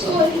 16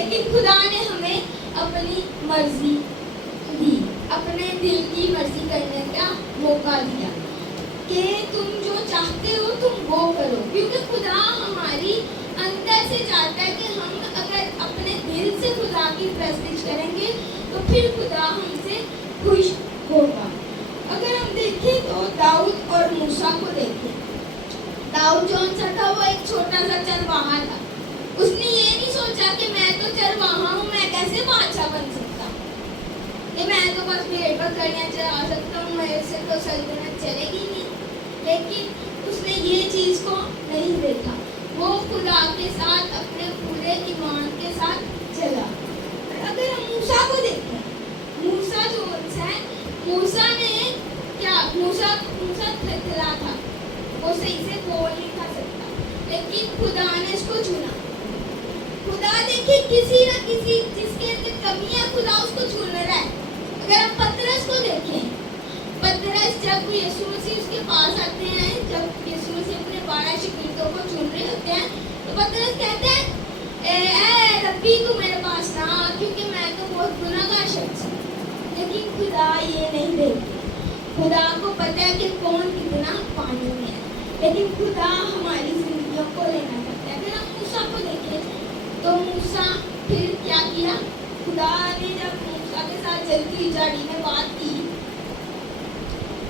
لیکن خدا نے ہمیں اپنی مرضی دی, اپنے دل کی مرضی کرنے کا موقع دیا کہ تم جو چاہتے ہو تم وہ کرو, کیونکہ خدا ہماری اندر سے چاہتا ہے کہ ہم اگر اپنے دل سے خدا کی پرستش کریں گے تو پھر خدا ہم سے خوش ہوگا. اگر ہم دیکھیں تو داؤد اور موسیٰ کو دیکھیں. داؤد جو تھا وہ ایک چھوٹا سا چرواہا تھا. اس نے یہ نہیں سوچا کہ میں تو چرواہا ہوں, میں کیسے بادشاہ بن سکتا, کہ میں تو بس بھیڑ بکریاں چرا سکتا ہوں, میرے سے تو سلطنت چلے گی نہیں. لیکن اس نے یہ چیز کو نہیں دیکھا, وہ خدا کے ساتھ اپنے پورے ایمان کے ساتھ چلا. اگر ہم موسیٰ کو دیکھیں, موسیٰ جو ہے, موسیٰ نے کیا, موسیٰ تھرتھرا تھا, وہ صحیح سے بول نہیں تھا سکتا, لیکن خدا نے اس کو چنا. خدا دیکھے کسی نہ کسی جس کے اندر کمی ہے, خدا اس کو چن رہا ہے. اگر ہم پترس کو دیکھیں, پترس جب یسوع مسیح اس کے پاس آتے ہیں, جب یسوع مسیح اپنے 12 شاگردوں کو چن رہے ہوتے ہیں, تو پترس کہتے ہیں اے ربی تو میرے پاس نہ آ, کیونکہ میں تو بہت گناہگار شخص ہوں. لیکن خدا یہ نہیں دیکھتے. خدا کو پتہ ہے کہ کون کتنا پانی میں ہے, لیکن خدا ہماری زندگیوں کو لینا چاہتا ہے. اگر ہم موسیٰ کو دیکھیں تو موسیٰ پھر کیا کیا, خدا نے جب موسیٰ کے ساتھ جلتی ہوئی جھاڑی میں بات کی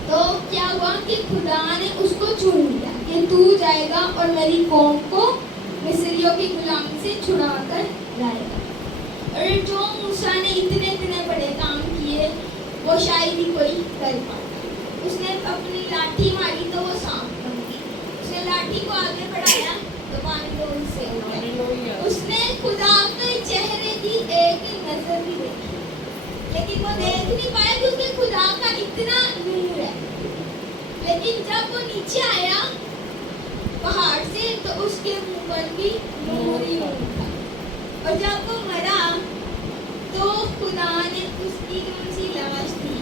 تو کیا ہوا کہ خدا نے اس کو چن لیا کہ تو جائے گا اور میری قوم کو مصریوں کی غلامی سے چھڑا کر لائے گا. اور جو موسیٰ نے اتنے بڑے کام کیے وہ شاید ہی کوئی کر پاتا. اس نے اپنی لاٹھی ماری تو وہ سانپ بن گئی, اس نے لاٹھی کو آگے بڑھایا تو پانی تو ان سے ہو گیا. اس نے خدا کے چہرے کی ایک نظر بھی دیکھی, لیکن وہ دیکھ نہیں پایا کیونکہ خدا کا اتنا نور ہے. لیکن جب وہ نیچے آیا پہاڑ سے تو اس کے منہ پر بھی نور ہی نور تھا. اور جب وہ مرا تو خدا نے اس کی جو سی لاش تھی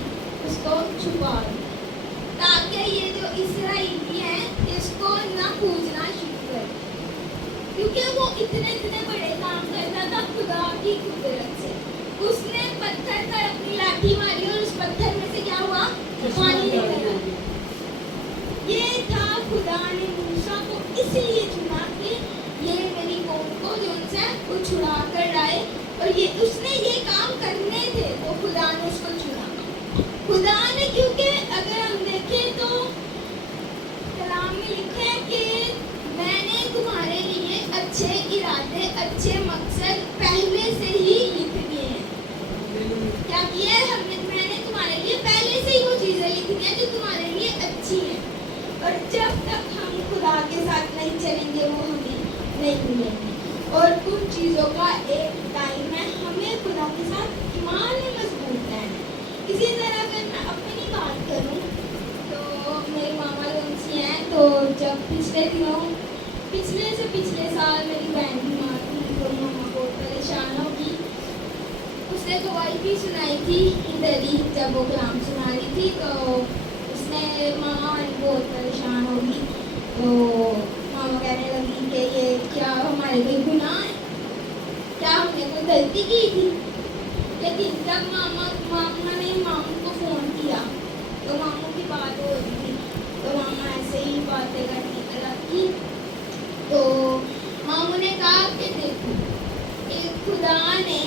اس کو چھپا دیا, تاکہ یہ جو اسرائیلی ہیں اس کو نہ پوجنا شروع کر, کیونکہ وہ اتنے بڑے کام کرتا تھا خدا کی قدرت سے. اس نے پتھر پر اپنی لاٹھی ماری اور اس پتھر میں سے کیا ہوا, پانی نکلا. یہ تھا خدا نے موسیٰ کو اس لیے چنا کہ یہ میری قوم کو جو ان سے وہ چھڑا کر لائے, اور یہ اس نے یہ کام کرنے تھے تو خدا نے اس کو چنا. خدا نے, کیونکہ اگر ہم دیکھیں تو کلام میں لکھا ہے کہ میں نے تمہارے لیے اچھے ارادے, اچھے مقصد پہلے سے ہی لکھ دیے ہیں. کیا کیا ہے ہم نے, میں نے تمہارے لیے پہلے سے ہی وہ چیزیں لکھ دی ہیں جو تمہارے لیے اچھی ہیں. اور جب تک ہم خدا کے ساتھ نہیں چلیں گے وہ ہمیں نہیں ملیں گے. اور ان چیزوں کا ایک ٹائم ہے, ہمیں خدا کے ساتھ ایمان میں مضبوط رہنا ہے. اسی طرح اگر میں اپنی بات کروں تو میری ماما لونسی ہیں, تو جب پچھلے سال میری بہن بیمار تھی تو ماما بہت پریشان ہوگی. اس نے دعائی بھی سنائی تھی ادھر ہی, جب وہ کلام سنا رہی تھی تو اس نے ماما بہت پریشان ہوگی. تو ماما کہنے لگی کہ یہ کیا ہمارے کوئی گناہ ہے, کیا ہم نے کوئی غلطی کی تھی. لیکن جب ماما نے ماموں کو فون کیا تو ماموں کی بات ہو رہی تھی, تو ماما ایسے ہی باتیں کرنے لگی. تو ماموں نے کہا کہ دیکھو کہ خدا نے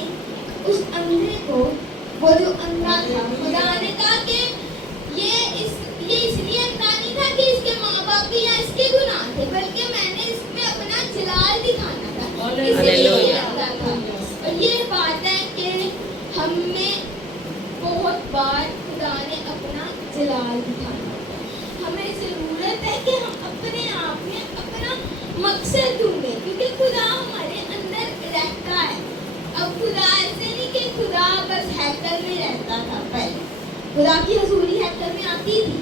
اس اندھے کو, وہ جو اندھا تھا, خدا نے کہا کہ یہ اس لیے اندھا نہیں تھا کہ اس کے ماں باپ کے یا اس کے گناہ تھے, بلکہ میں نے اس میں اپنا جلال دکھانا تھا, اس لیے اندھا تھا. اور یہ بات ہے کہ ہمیں بہت بار خدا نے اپنا جلال دکھانا ہوتا ہے. ہمیں ضرورت ہے کہ ہم اپنے آپ میں اپنا مقصد ڈھونڈیں, کیونکہ خدا ہمارے اندر رہتا ہے. اب خدا ایسے نہیں کہ خدا بس ہیکل میں رہتا تھا, پہلے خدا کی حضوری ہیکل میں آتی تھی.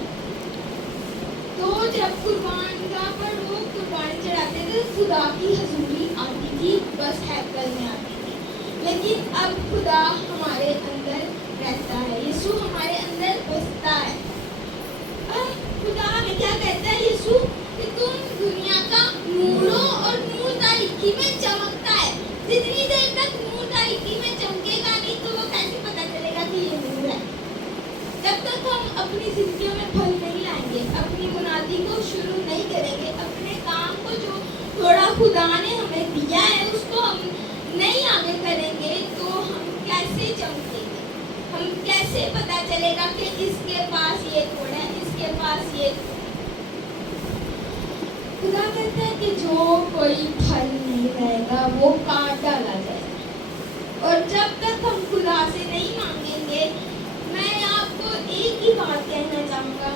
تو جب قربان گاہ پر لوگ قربانی چڑھاتے تھے خدا کی حضوری آتی تھی, بس ہیکل میں آتی تھی. لیکن اب خدا ہمارے اندر رہتا ہے, یسوع ہمارے اندر بستا ہے. اب خدا ہمیں کیا کہتا ہے یسوع کہ تم دنیا کا نوروں اور نور تاریکی میں چمکتا ہے. جتنی دیر تک نور تاریکی میں چمکے گا نہیں تو وہ کیسے پتا چلے گا کہ یہ نور ہے؟ جب تک ہم اپنی زندگیوں میں پھل نہیں لائیں گے، اپنی منادی کو شروع نہیں کریں گے، اپنے کام کو جو تھوڑا خدا نے ہمیں دیا ہے اس کو ہم نہیں آگے کریں گے، تو ہم کیسے چمکیں گے؟ ہم کیسے پتا چلے گا کہ اس کے پاس یہ گن ہے، اس کے پاس یہ گن ہے؟ خدا کہتا ہے کہ جو کوئی پھل نہیں رہے گا وہ کاٹ ڈالا جائے گا۔ اور جب تک ہم خدا سے نہیں مانگیں گے، میں آپ کو ایک ہی بات کہنا چاہوں گا،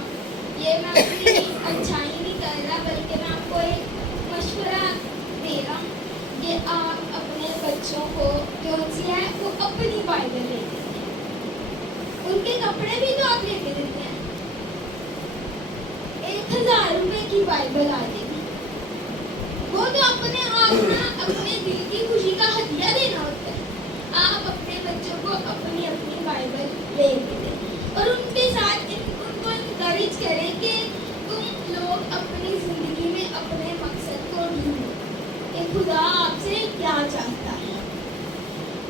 یہ میں اپنی اچھائی نہیں کر رہا بلکہ میں آپ کو ایک مشورہ دے رہا ہوں کہ آپ اپنے بچوں کو جو ہے وہ اپنی بائبل لے کے دیں۔ ان کے کپڑے بھی تو آپ لے کے دیتے ہیں، 1000 روپے کی بائبل آ جائے گی، وہ تو اپنے آپ نا اپنے دل کی خوشی کا ہدیہ دینا ہوتا ہے۔ آپ اپنے بچوں کو اپنی اپنی بائبل لے کے دیں اور ان کے ساتھ ان کو انکریج کریں کہ تم لوگ اپنی زندگی میں اپنے مقصد کو ڈھونڈو کہ خدا آپ سے کیا چاہتا ہے۔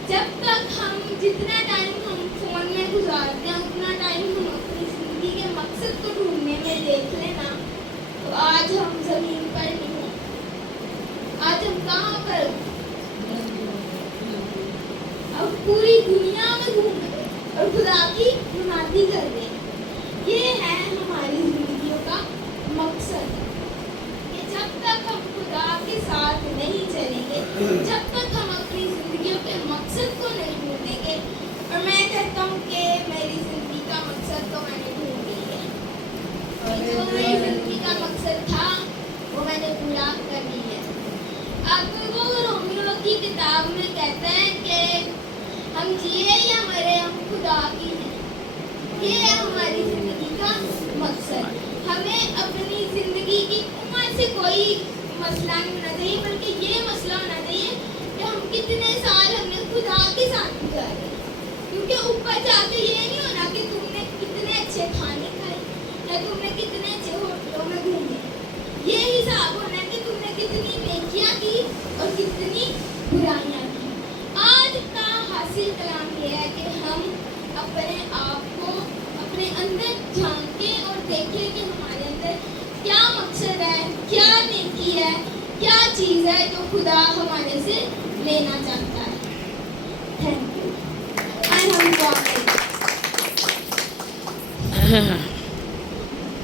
جب تک ہم جتنا ٹائم ہم فون میں گزارتے ہیں اتنا ٹائم ہم اپنی زندگی کے مقصد کو ڈھونڈنے میں دیکھ لینا، تو آج ہم زمین پر نہیں ہیں، آج ہم کہاں پر؟ اب پوری دنیا میں گھوم رہے اور خدا کی منادی کر رہے ہیں۔ یہ ہے ہماری زندگیوں کا مقصد کہ جب تک ہم خدا کے ساتھ نہیں چلیں گے، جب تک ہم اپنی زندگیوں کے مقصد کو نہیں ڈھونڈیں گے، اور میں کہتا ہوں کہ میری زندگی کا مقصد تو میں نے ڈھونڈ لیا ہے، جو میری زندگی کا مقصد تھا وہ میں نے پورا کر لیا ہے۔ اب وہ رومیو کی کتاب میں کہتے ہیں کہ ہم جیے یا مرے ہم خدا کی ہیں، یہ ہے ہماری زندگی کا مقصد۔ ہمیں اپنی زندگی کی عمر سے کوئی مسئلہ نہیں ہونا چاہیے، بلکہ یہ مسئلہ ہونا چاہیے کہ ہم کتنے سال ہم نے خدا کے ساتھ گزارے، کیونکہ اوپر جا کے یہ نہیں ہونا کہ تم نے کتنے اچھے کھانے کھائے یا تم نے کتنے اچھے ہوٹلوں میں گھومے، یہ حساب ہونا ہے کہ تم نے کتنی نیکیاں کی اور کتنی برائیاں کی۔ آج کا حاصل کلام یہ ہے کہ ہم اپنے آپ کو اپنے اندر جھانکیں اور دیکھیں کہ ہمارے اندر کیا مقصد ہے، کیا نیکی ہے، کیا چیز ہے جو خدا ہمارے سے لینا چاہتا ہے۔ Thank you. ہم دعا کریں۔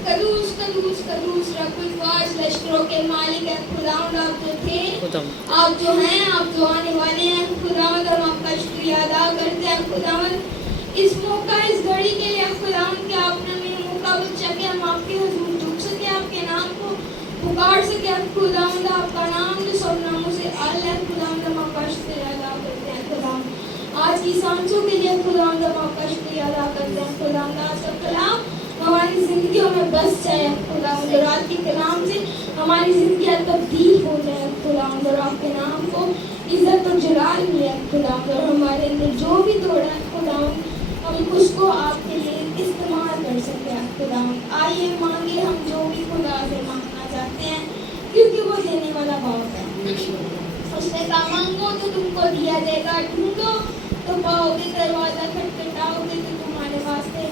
قدوس قدوس قدوس رب الفاظ لشکروں کے مالک ہے خداوند، آپ جو تھے، آپ جو ہیں، آپ جو آنے والے ہیں خداوند، ہم آپ کا شکریہ ادا کرتے ہیں خداوند، اس موقع اس گھڑی کے لیے خداوند کہ آپ نے ہمیں موقع بخشا کہ ہم آپ کے حضور جھک سکے، آپ کے نام کو پکار سکے خداوند، آپ کا نام جو سب ناموں سے اعلیٰ ہے خداوند، ہم آپ کا شکریہ ادا کرتے ہیں خداوند، آج کی سانسوں کے لیے خداوند ہم آپ کا شکریہ ادا کرتے ہیں خداوند، آج کا کلام ہماری زندگیوں میں بس جائے خداوند، اور آج کے کلام سے ہماری زندگیاں تبدیل ہو جائے خداوند، اور آپ کے نام کو عزت اور جلال ملے خداوند، اور ہمارے اندر جو بھی توڑا ہے خداوند ہم اس کو آپ کے لیے استعمال کر سکتے ہیں خداوند۔ آئیے مانگے ہم جو بھی خدا سے مانگنا چاہتے ہیں، کیونکہ وہ دینے والا باپ ہے۔ اس نے کہا مانگو تو تم کو دیا جائے گا، ڈھونڈو تو پاؤ گے، دروازہ کھٹکھٹاؤ گے تو تمہارے واسطے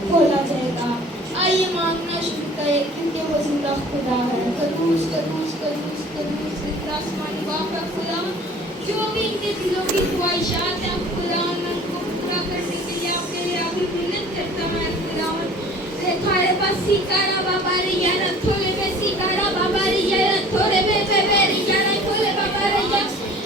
کھولا جائے گا۔ آئیے مانگنا شروع کریں کیونکہ وہ زندہ خدا ہے۔ قدوس قدوس قدوس قدوس آسمانی باپ ہے خدا، جو بھی ان کے دلوں کی خواہشات ہیں خدا، میں ان کو پورا کرنے کے لیے آپ کے لیے آگے محنت کرتا ہوں خدا۔ تھارے پاس سیکارا بابا ریا رتھولے میں سیکارا بابا ریا رتھولے میں ریا رتھولے بابا ریا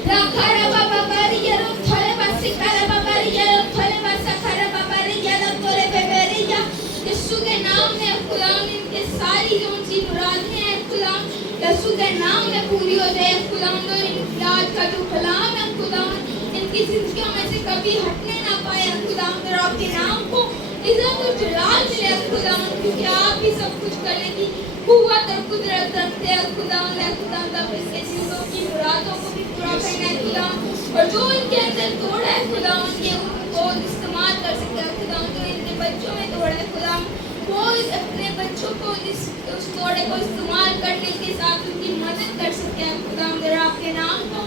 راکھارا بابا ریا رتھولے پاس سیکارا بابا ریا رتھولے پاس سکھارا بابا ریا رتھولے ریا۔ یسوع کے نام میں خدا ان کے ساری جو ان کی مرادیں ہیں خدا، یسوع کے نام میں پوری ہو جائے خدا، اور ان آج کا جو کلام ہے خدا ان کی زندگیوں میں سے کبھی ہٹنے نہ پائے خدا، اور آپ کے نام کو عزت اور جلال ملے خدا، کیونکہ آپ ہی سب کچھ کرنے کی قوت اور قدرت رکھتے ہیں خدا۔ اب اس کے چیزوں کی مرادوں کو بھی پورا کرنا ہے خدا، اور جو ان کے اندر توڑ ہے خدا یہ ان کو استعمال کر سکتا ہے خدا، جو ان کے بچوں میں توڑ ہے خدا وہ اپنے بچوں کو اس توڑے کو استعمال کرنے کے ساتھ ان کی مدد کر سکتے ہیں خدا، اور آپ کے نام کو